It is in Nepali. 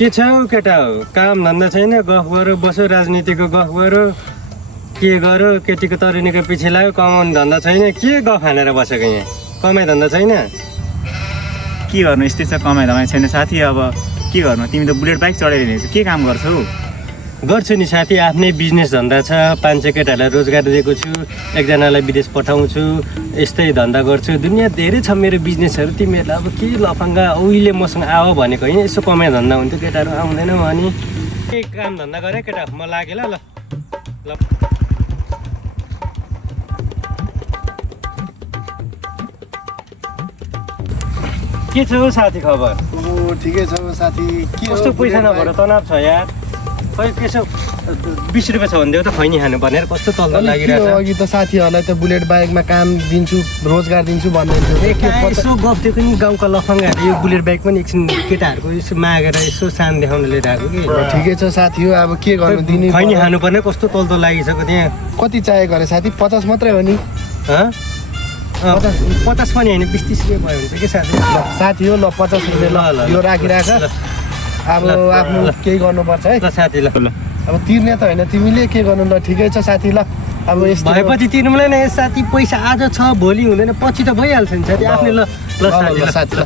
के छ हौ केटा हो, काम धन्दा छैन, गफ गर बस्यो, राजनीतिको गफ गर, के गर, केटीको तरुनीको पछि लाग्यो, कमाउने धन्दा छैन, के गफ हानेर बसेको यहाँ, कमाइ धन्दा छैन। के गर्नु, यस्तै छ, कमाइ धमाइ छैन साथी। अब के गर्नु, तिमी त बुलेट बाइक चढाइदिने रहेछौ, के काम गर्छौ? गर्छु नि साथी, आफ्नै बिजनेस धन्दा छ, 500 केटाहरूलाई रोजगार दिएको छु, एकजनालाई विदेश पठाउँछु, यस्तै धन्दा गर्छु। दुनियाँ धेरै छ मेरो बिजनेसहरू, तिमीहरूलाई अब के लफङ्गा उहिले मसँग आऊ भनेको होइन, यसो कमाइ धन्दा हुन्थ्यो, केटाहरू आउँदैन अनि के काम धन्दा गरे केटा, म लागेँ ल। के छ हौ साथी खबर? ठिकै छ साथी। के कस्तो पैसा नभएर तनाव छ यार, खै त्यसो 20 रुपियाँ छ भनिदेऊ त, खैनी खानु भनेर कस्तो तल्लो लागिरहेको छ। अघि त साथीहरूलाई त बुलेट बाइकमा काम दिन्छु, रोजगार दिन्छु भन्दै थियो। यसो गफ दिएको नि गाउँका लफङ्गाहरू, यो बुलेट बाइक पनि एकछिन केटाहरूको यसो मागेर यसो सान देखाउन लिएर आएको कि। ठिकै छ साथी हो, अब के गर्नु, दिने खैनी खानुपर्ने कस्तो तल्दो लागिसक्यो त्यहाँ। कति चाहिएको अरे साथी? 50 मात्रै हो नि। 50 पनि होइन, 20-30 रुपियाँ भयो हुन्छ कि साथी। साथी हो ल, 50 रुपियाँ ल, यो राखिराख। अब आफ्नो केही गर्नुपर्छ है ल साथी, ल अब तिर्ने त होइन, तिमीले के गर्नु ल। ठिकै छ साथी, ल अब यस्तो भएपछि तिर्नुलाई नै साथी, पैसा आज छ भोलि हुँदैन, पछि त भइहाल्छ नि साथी, आफ्नै ल। ल साथी, ल।